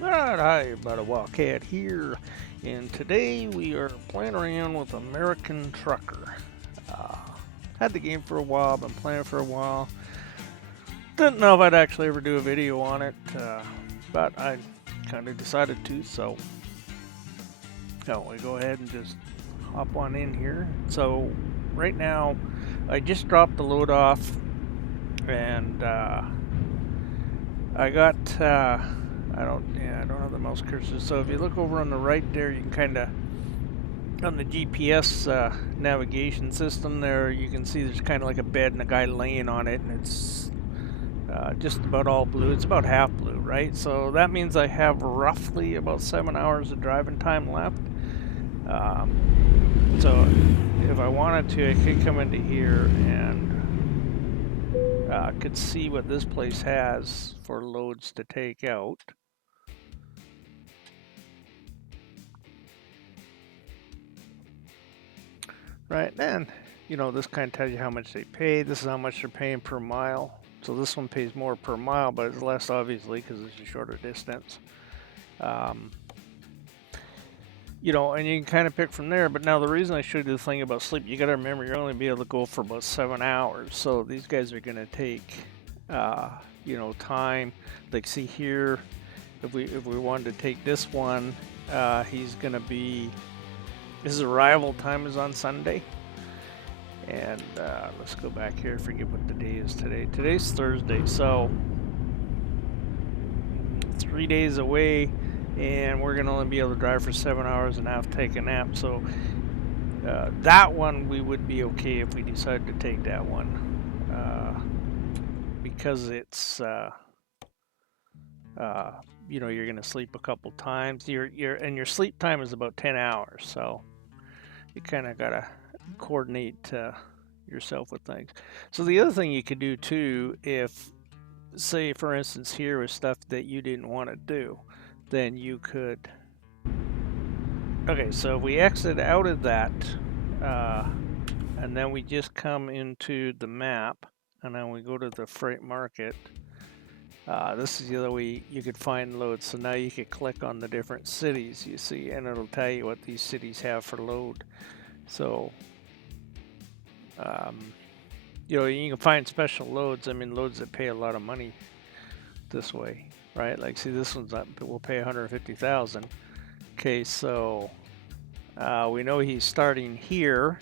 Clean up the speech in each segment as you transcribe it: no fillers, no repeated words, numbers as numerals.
Alright, hi, about a Wildcat here, and today we are playing around with American Trucker. Uh, Had the game for a while, been playing for a while. Didn't know if I'd actually ever do a video on it, but I kind of decided to, so we go ahead and just hop on in here. So right now, I just dropped the load off, and I got I don't have the mouse cursor. So if you look over on the right there, you can kind of on the GPS navigation system there, you can see there's kind of like a bed and a guy laying on it, and it's just about all blue. It's about half blue, right? So that means I have roughly about 7 hours of driving time left. So if I wanted to, I could come into here and could see what this place has for loads to take out. Right, and this kind of tells you how much they pay. This is how much they're paying per mile. So this one pays more per mile, but it's less obviously because it's a shorter distance. And you can kind of pick from there. But now the reason I showed you the thing about sleep, you got to remember you're only be able to go for about 7 hours. So these guys are going to take, time. Like see here, if we wanted to take this one, he's going to be. His arrival time is on Sunday. And let's go back here, forget what the day is today. Today's Thursday, so 3 days away, and we're going to only be able to drive for 7 hours and have to take a nap. So that one we would be okay if we decided to take that one. Because it's, you're going to sleep a couple times. Your sleep time is about 10 hours, so you kind of got to coordinate yourself with things. So the other thing you could do too, if say for instance here was stuff that you didn't want to do, then you could. Okay, so if we exit out of that, and then we just come into the map, and then we go to the freight market. This is the other way you could find loads. So now you could click on the different cities you see, and it'll tell you what these cities have for load. So, you can find special loads. I mean, loads that pay a lot of money this way, right? Like, see, this one's up, will pay 150,000. Okay, so we know he's starting here,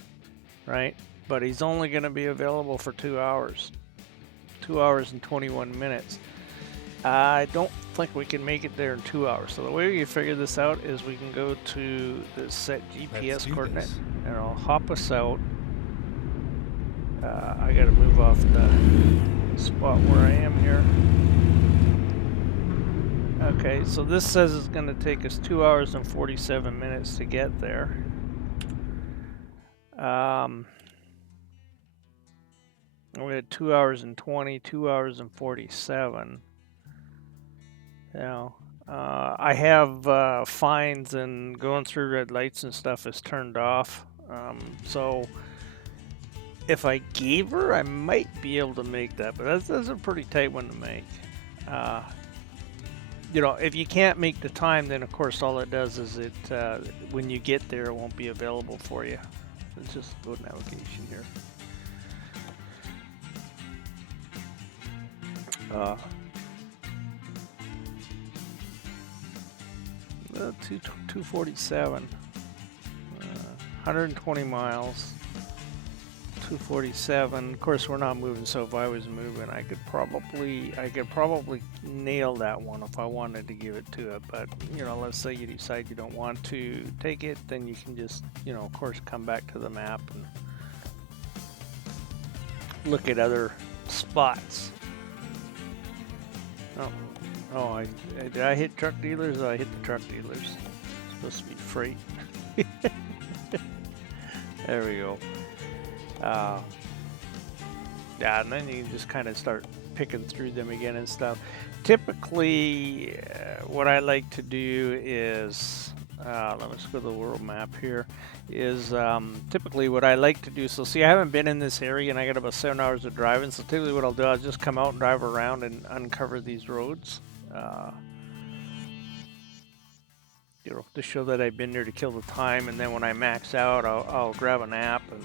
right? But he's only going to be available for 2 hours, 2 hours and 21 minutes. I don't think we can make it there in 2 hours. So the way we figure this out is we can go to the set GPS coordinate, and it'll hop us out. I got to move off the spot where I am here. Okay, so this says it's going to take us 2 hours and 47 minutes to get there. We had 2 hours and 20, 2 hours and 47. I have fines, and going through red lights and stuff is turned off. So if I gave her, I might be able to make that, but that's a pretty tight one to make. If you can't make the time, then of course all it does is it when you get there, it won't be available for you. Let's just go to navigation here. 247, 120 miles, 247. Of course, we're not moving, so if I was moving, I could probably nail that one if I wanted to give it to it. But let's say you decide you don't want to take it, then you can just of course come back to the map and look at other spots. Did I hit truck dealers? I hit the truck dealers. It's supposed to be freight. There we go. And then you can just kind of start picking through them again and stuff. Typically, what I like to do is, let's go to the world map here, is typically what I like to do. So see, I haven't been in this area and I got about 7 hours of driving. So typically what I'll do, I'll just come out and drive around and uncover these roads. to show that I've been there to kill the time, and then when I max out, I'll grab a nap, and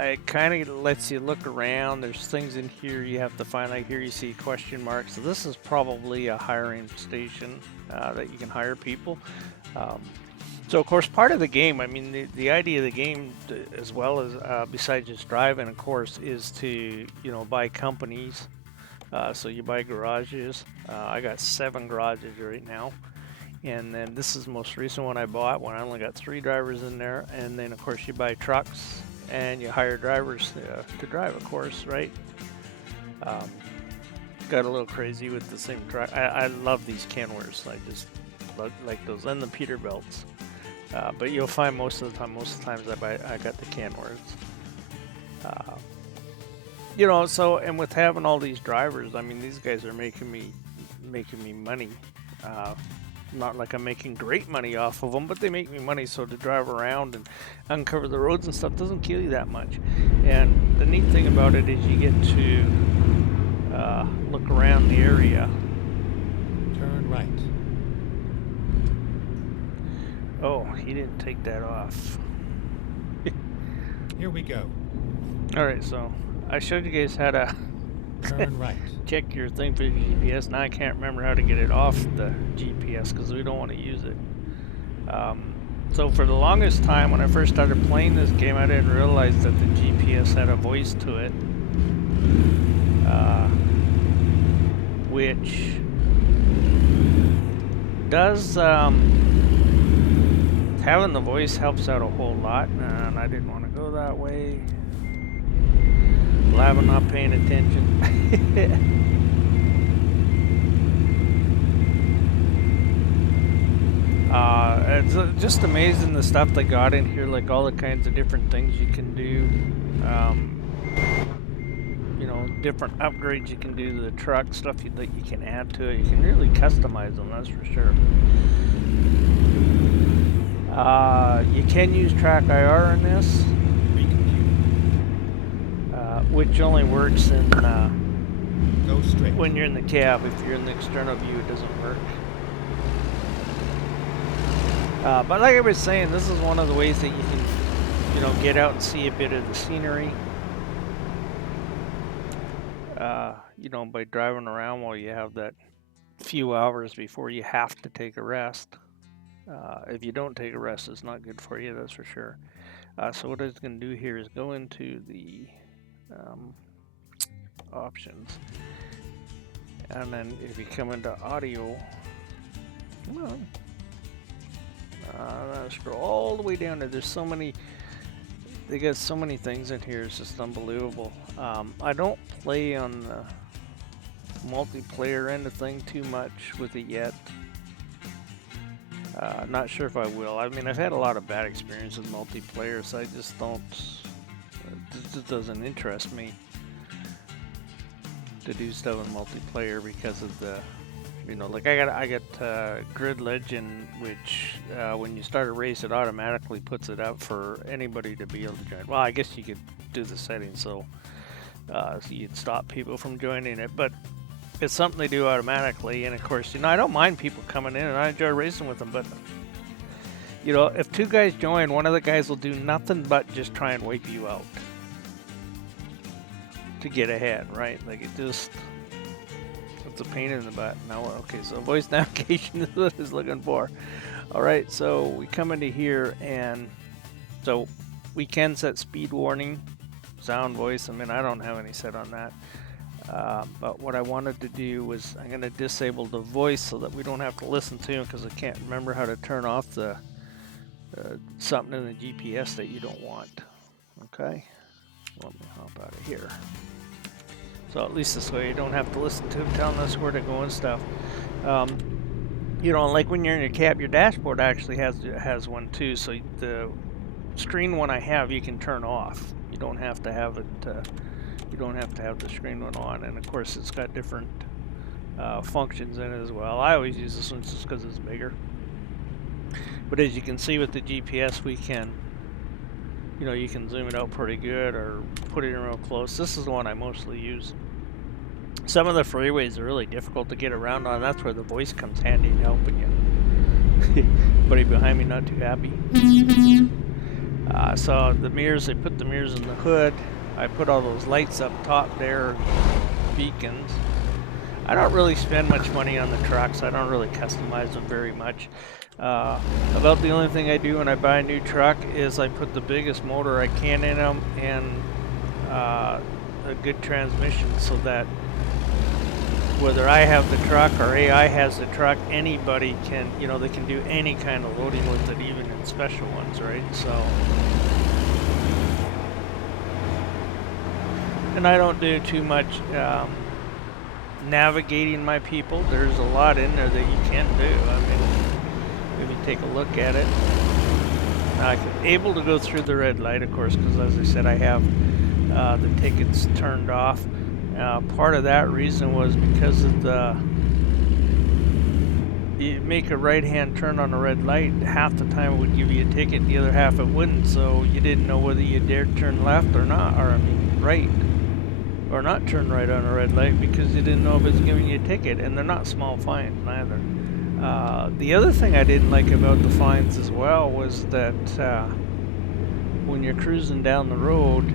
it kind of lets you look around. There's things in here you have to find. Like here, you see question marks. So this is probably a hiring station that you can hire people. So of course, part of the game, I mean, the idea of the game, as well as besides just driving, of course, is to buy companies. So you buy garages. I got 7 garages right now. And then this is the most recent one I bought when I only got 3 drivers in there. And then, of course, you buy trucks and you hire drivers to drive, of course, right? Got a little crazy with the same truck. I love these Kenworths. I just like those, and the Peterbilts. But you'll find most of the times I got the Kenworths. So, and with having all these drivers, I mean, these guys are making me money. Not like I'm making great money off of them, but they make me money. So to drive around and uncover the roads and stuff doesn't kill you that much. And the neat thing about it is you get to look around the area. Turn right. Oh, he didn't take that off. Here we go. All right, so I showed you guys how to Turn right. check your thing for your GPS. Now I can't remember how to get it off the GPS because we don't want to use it. So for the longest time, when I first started playing this game, I didn't realize that the GPS had a voice to it, which does having the voice helps out a whole lot. And I didn't want to go that way. I'm not paying attention. It's just amazing the stuff they got in here, like all the kinds of different things you can do. Different upgrades you can do to the truck, stuff that you can add to it. You can really customize them, that's for sure. You can use track IR in this, which only works in Go straight. when you're in the cab. If you're in the external view, it doesn't work. But like I was saying, this is one of the ways that you can, get out and see a bit of the scenery. By driving around while you have that few hours before you have to take a rest. If you don't take a rest, it's not good for you, that's for sure. So what it's going to do here is go into the options, and then if you come into audio, come on, scroll all the way down there. There's so many, they got so many things in here, it's just unbelievable. I don't play on the multiplayer end of thing too much with it yet. Not sure if I will. I mean, I've had a lot of bad experiences with multiplayer, so I just don't, it just doesn't interest me to do stuff in multiplayer because of the, like I got Grid Legend, which when you start a race, it automatically puts it up for anybody to be able to join. Well, I guess you could do the settings so you'd stop people from joining it, but it's something they do automatically. And of course, I don't mind people coming in, and I enjoy racing with them, but if 2 guys join, one of the guys will do nothing but just try and wipe you out to get ahead, right? Like it's a pain in the butt. Now, okay, so voice navigation is what it's looking for. All right, so we come into here, and so we can set speed warning, sound, voice. I mean, I don't have any set on that. But what I wanted to do was I'm going to disable the voice so that we don't have to listen to him, because I can't remember how to turn off the something in the GPS that you don't want. Okay, let me hop out of here. So at least this way you don't have to listen to him telling us where to go and stuff. Like when you're in your cab, your dashboard actually has one too. So the screen one I have, you can turn off. You don't have to have it. You don't have to have the screen one on, and of course it's got different functions in it as well. I always use this one just because it's bigger. But as you can see with the GPS, we can, you can zoom it out pretty good or put it in real close. This is the one I mostly use. Some of the freeways are really difficult to get around on. That's where the voice comes handy in helping you. Buddy behind me not too happy. So the mirrors, I put the mirrors in the hood. I put all those lights up top there, beacons. I don't really spend much money on the trucks. I don't really customize them very much. Uh, about the only thing I do when I buy a new truck is I put the biggest motor I can in them and a good transmission so that whether I have the truck or AI has the truck, anybody can, they can do any kind of loading with it, even in special ones, right? So, and I don't do too much navigating my people. There's a lot in there that you can do. I mean, maybe take a look at it. I'm able to go through the red light, of course, because as I said, I have the tickets turned off. Part of that reason was because of you make a right-hand turn on a red light, half the time it would give you a ticket, the other half it wouldn't, so you didn't know whether you dared turn left or not, or I mean right, or not turn right on a red light because you didn't know if it's giving you a ticket, and they're not small fines neither. The other thing I didn't like about the fines as well was that when you're cruising down the road,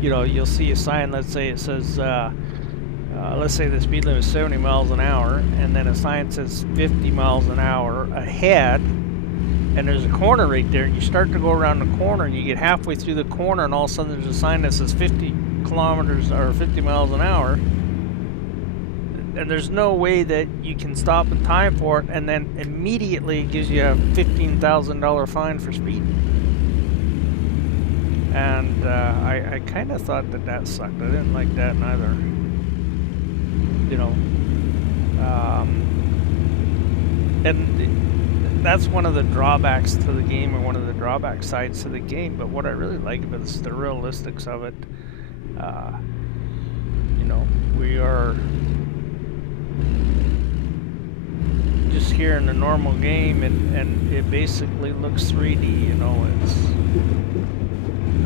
you'll see a sign, let's say it says, let's say the speed limit is 70 miles an hour, and then a sign says 50 miles an hour ahead, and there's a corner right there, and you start to go around the corner, and you get halfway through the corner, and all of a sudden there's a sign that says 50 kilometers or 50 miles an hour, and there's no way that you can stop in time for it, and then immediately it gives you a $15,000 fine for speeding. And I kind of thought that sucked. I didn't like that neither. And that's one of the drawbacks to the game, or one of the drawback sides to the game. But what I really like about it is the realistics of it. Uh, we are just here in a normal game, and it basically looks 3D.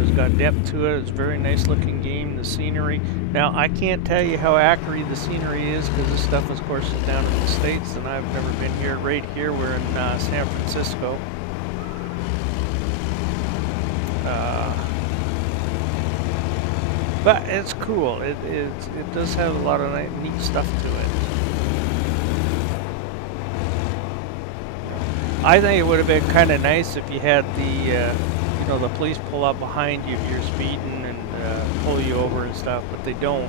It's got depth to it. It's a very nice looking game. The scenery. Now, I can't tell you how accurate the scenery is because this stuff, of course, is down in the States, and I've never been here. Right here, we're in San Francisco. But it's cool. It does have a lot of neat stuff to it. I think it would have been kind of nice if you had the police pull up behind you if you're speeding and pull you over and stuff, but they don't.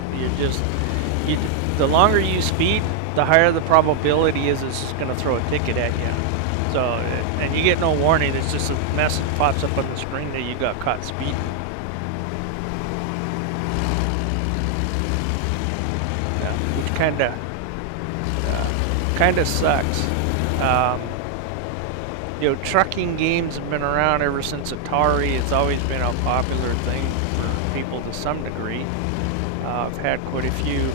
The longer you speed, the higher the probability is it's just going to throw a ticket at you. So, and you get no warning. It's just a message pops up on the screen that you got caught speeding. Yeah, which kind of sucks. Trucking games have been around ever since Atari. It's always been a popular thing for people to some degree. I've had quite a few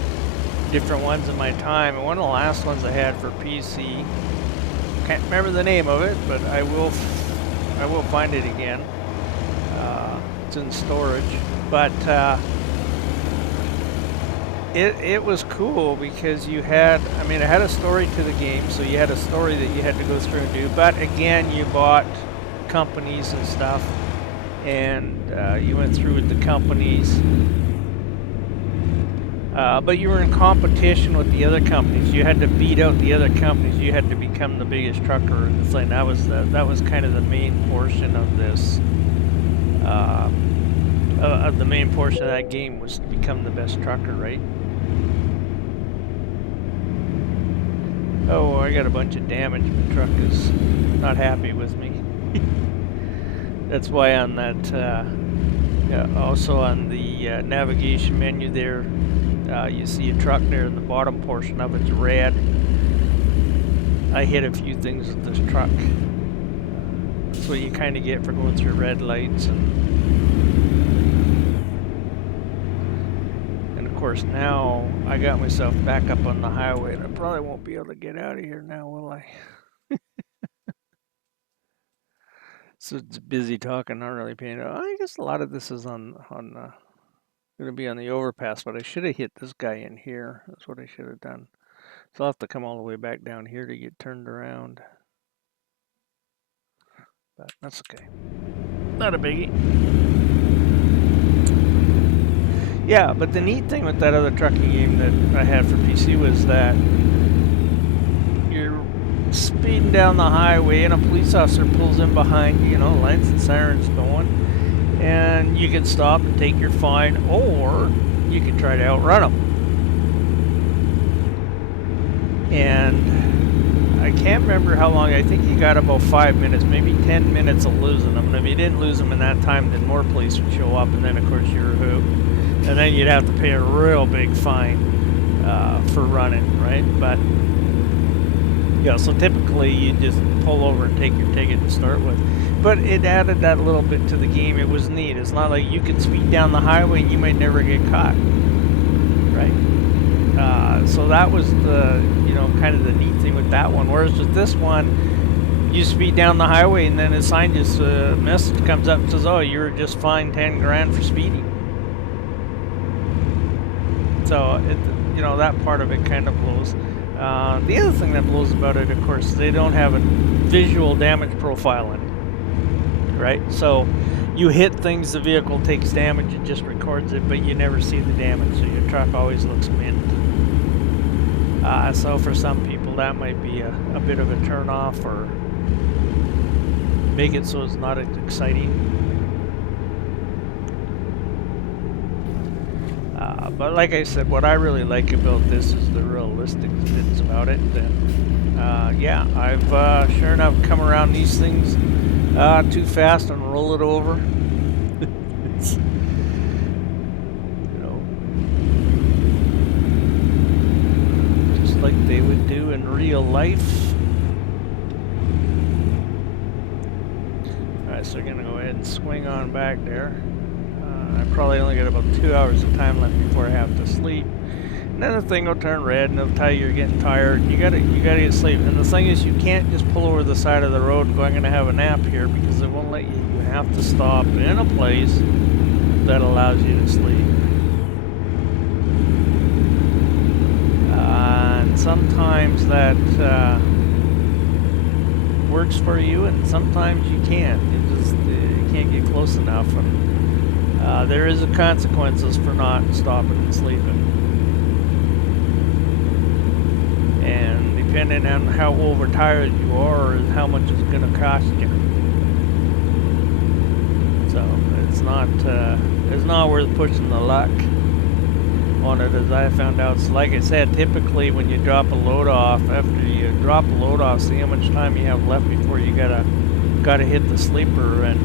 different ones in my time, and one of the last ones I had for PC, can't remember the name of it, but I will find it again. It's in storage, but it was cool because it had a story to the game, so you had a story that you had to go through and do, but again, you bought companies and stuff, and you went through with the companies, but you were in competition with the other companies. You had to beat out the other companies. You had to become the biggest trucker in the thing. That was kind of the main portion of this. The main portion of that game was to become the best trucker, right? Oh, I got a bunch of damage. The truck is not happy with me. That's why on that, also on the navigation menu there, you see a truck there in the bottom portion of it's red. I hit a few things with this truck. That's what you kind of get for going through red lights. And of course now I got myself back up on the highway, and I probably won't be able to get out of here now, will I? So it's busy talking, not really paying. I guess a lot of this is on going to be on the overpass, but I should have hit this guy in here. That's what I should have done. So I'll have to come all the way back down here to get turned around. But that's okay. Not a biggie. Yeah, but the neat thing with that other trucking game that I had for PC was that you're speeding down the highway and a police officer pulls in behind you, lights and sirens going, and you can stop and take your fine, or you can try to outrun them. And I can't remember how long. I think you got about 5 minutes, maybe 10 minutes of losing them. And if you didn't lose them in that time, then more police would show up, and then of course you're hooped. And then you'd have to pay a real big fine for running, right? But yeah, so typically you just pull over and take your ticket to start with. But it added that little bit to the game. It was neat. It's not like you could speed down the highway and you might never get caught, right? So that was the, kind of the neat thing with that one. Whereas with this one, you speed down the highway and then a sign just message comes up and says, "Oh, you were just fined 10 grand for speeding." So it, that part of it kind of blows. The other thing that blows about it, of course, they don't have a visual damage profiling, right? So you hit things, the vehicle takes damage, it just records it, but you never see the damage, so your truck always looks mint. So for some people, that might be a bit of a turn-off, or make it so it's not as exciting. But like I said, what I really like about this is the realistic bits about it. And yeah, I've sure enough come around these things too fast and roll it over. It's, just like they would do in real life. Alright, so we're gonna go ahead and swing on back there. I probably only got about 2 hours of time left before I have to sleep. And then the thing will turn red and it'll tell you you're getting tired. You gotta get sleep. And the thing is, you can't just pull over the side of the road and go, "I'm gonna have a nap here," because it won't let you. You have to stop in a place that allows you to sleep. And sometimes that works for you, and sometimes you can't. You can't get close enough. And there is a consequences for not stopping and sleeping. And depending on how overtired you are is how much it's going to cost you. So it's not worth pushing the luck on it, as I found out. So like I said, typically when you drop a load off, after you drop a load off, see how much time you have left before you gotta hit the sleeper. And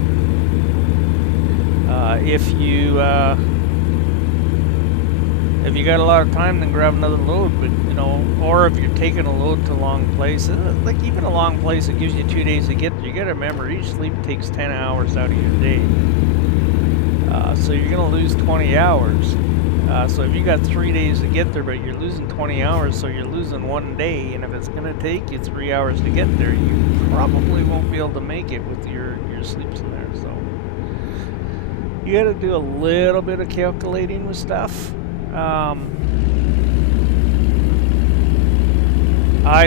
if you got a lot of time, then grab another load. But or if you're taking a load to a long place, like even a long place, it gives you 2 days to get there. You got to remember, each sleep takes 10 hours out of your day, so you're gonna lose 20 hours. So if you got 3 days to get there, but you're losing 20 hours, so you're losing 1 day. And if it's gonna take you 3 hours to get there, you probably won't be able to make it with your sleeps in there. So you got to do a little bit of calculating with stuff.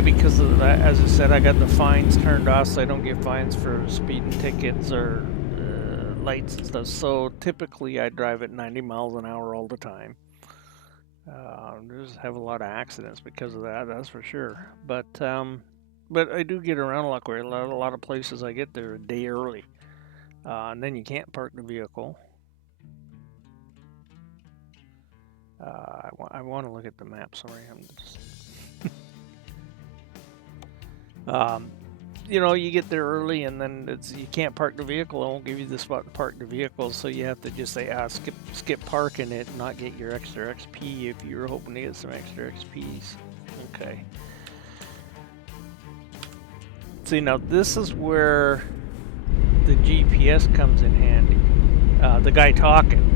Because of that, as I said, I got the fines turned off, so I don't get fines for speeding tickets or lights and stuff. So typically I drive at 90 miles an hour all the time. Just have a lot of accidents because of that, that's for sure. But I do get around a lot quicker. A lot of places I get there a day early. And then you can't park the vehicle. I want to look at the map. Sorry, I'm just. You get there early, and then you can't park the vehicle. It won't give you the spot to park the vehicle, so you have to just say, skip parking it, and not get your extra XP if you're hoping to get some extra XPs. Okay. See, now this is where the GPS comes in handy. The guy talking.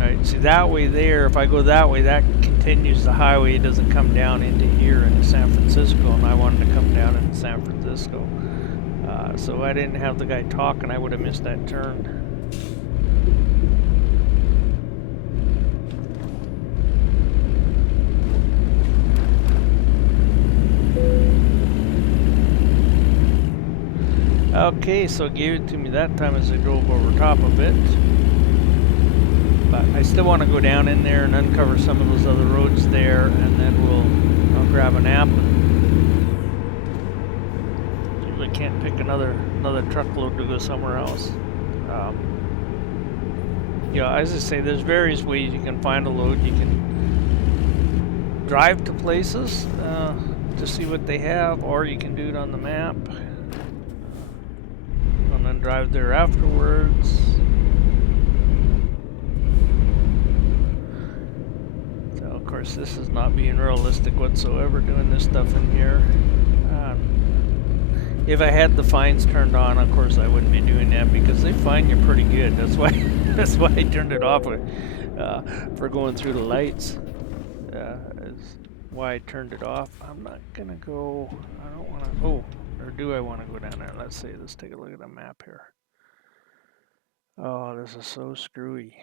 Alright, see that way there, if I go that way, that continues the highway. It doesn't come down into here into San Francisco, and I wanted to come down into San Francisco. So if I didn't have the guy talking, I would have missed that turn. Okay, so it gave it to me that time as I drove over top of it. But I still want to go down in there and uncover some of those other roads there, and then I'll grab a nap and see if I can't pick another truckload to go somewhere else. As I say, there's various ways you can find a load. You can drive to places to see what they have, or you can do it on the map and then drive there afterwards. So, of course, this is not being realistic whatsoever, doing this stuff in here. If I had the fines turned on, of course, I wouldn't be doing that because they fine you pretty good. That's why I turned it off for going through the lights. Is why I turned it off. I'm not gonna go. I don't want to. Oh, or do I want to go down there? Let's see. Let's take a look at the map here. Oh, this is so screwy.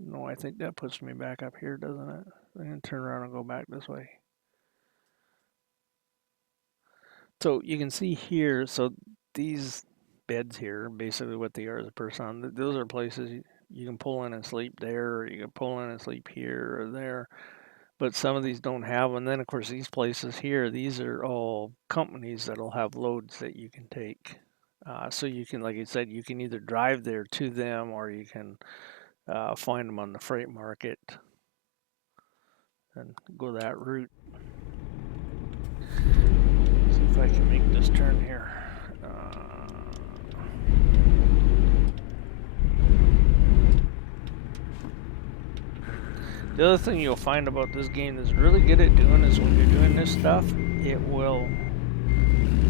No, I think that puts me back up here, doesn't it? I'm gonna turn around and go back this way. So you can see here, so these beds here, basically what they are is a person. Those are places you can pull in and sleep there, or you can pull in and sleep here or there. But some of these don't have them. And then, of course, these places here, these are all companies that'll have loads that you can take. So you can, like I said, you can either drive there to them, or you can find them on the freight market and go that route. See if I can make this turn here. The other thing you'll find about this game that's really good at doing is when you're doing this stuff, it will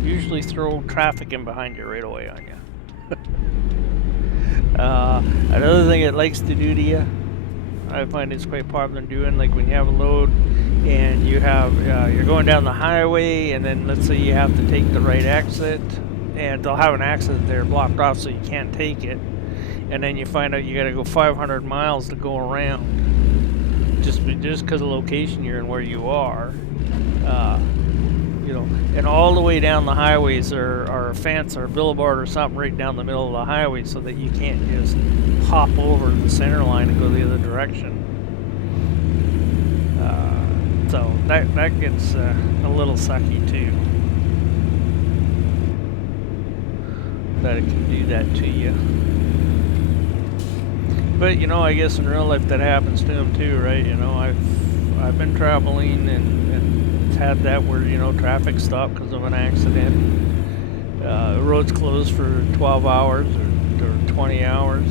usually throw traffic in behind you right away on you. Another thing it likes to do to you, I find it's quite popular doing, like when you have a load and you're going down the highway, and then let's say you have to take the right exit, and they'll have an exit there blocked off so you can't take it, and then you find out you got to go 500 miles to go around just because of the location you're in, where you are. And all the way down the highways are a fence or a billboard or something right down the middle of the highway, so that you can't just hop over the center line and go the other direction. So that gets a little sucky too. That it can do that to you. But I guess in real life that happens to them too, right? I've been traveling and had that where traffic stopped because of an accident. The road's closed for 12 hours or 20 hours.